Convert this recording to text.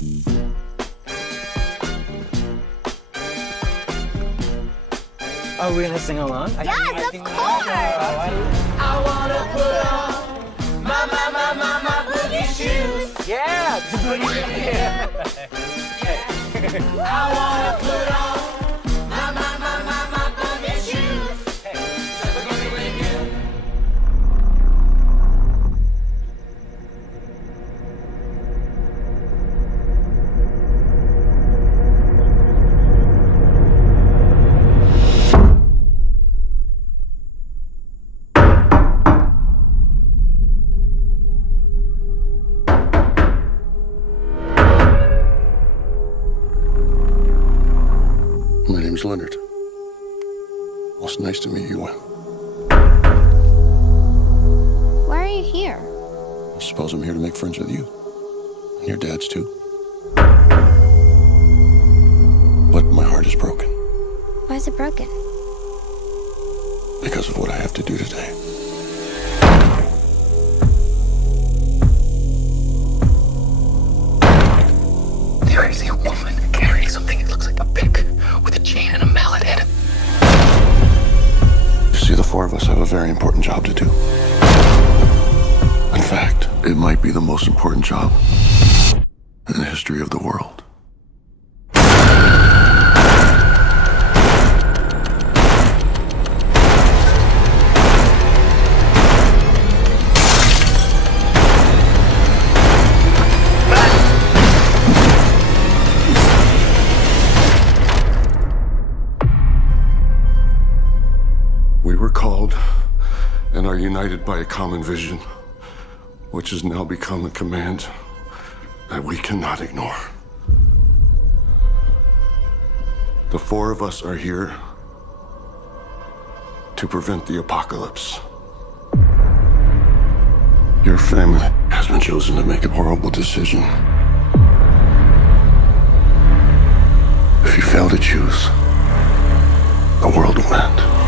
Are we gonna sing along? Yes, of course! I wanna put on my boogie shoes. Yeah! I wanna put on my boogie shoes. Just a boogie with you. My name's Leonard. Well, it's nice to meet you, Will. Why are you here? I suppose I'm here to make friends with you. And your dad's too. But my heart is broken Why is it broken? because of what I have to do today. There is a woman carrying something that looks like a pick with a chain and a mallet head. You see, the four of us have a very important job to do. In fact, it might be the most important job in the history of the world. We were called and are united by a common vision, which has now become a command that we cannot ignore. The four of us are here to prevent the apocalypse. Your family has been chosen to make a horrible decision. If you fail to choose, the world will end.